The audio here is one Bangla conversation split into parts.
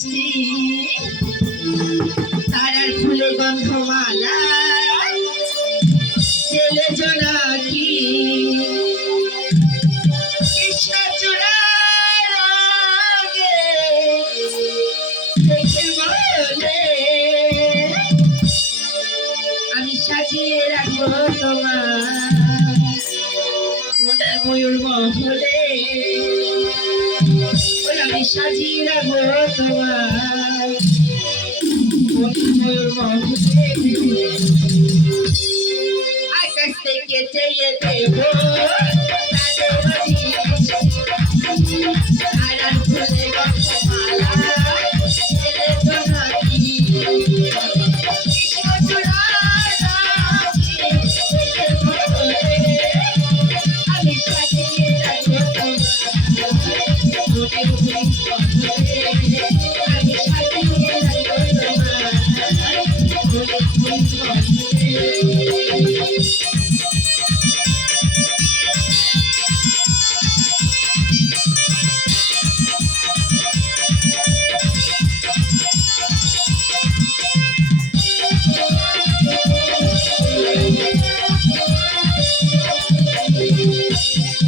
মিষ্টি। তারার ফুলে গন্ধমালা। ছেলে জোড়া কি? আমি সাজিয়ে রাখব তোমার মনের ময়ূর মহলে আমি সাজিয়ে রাখব তোমার আকাশ থেকে চেয়ে দেবো। Yeah.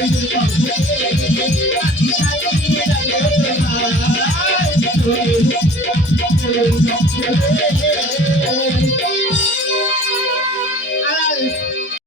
Thank you.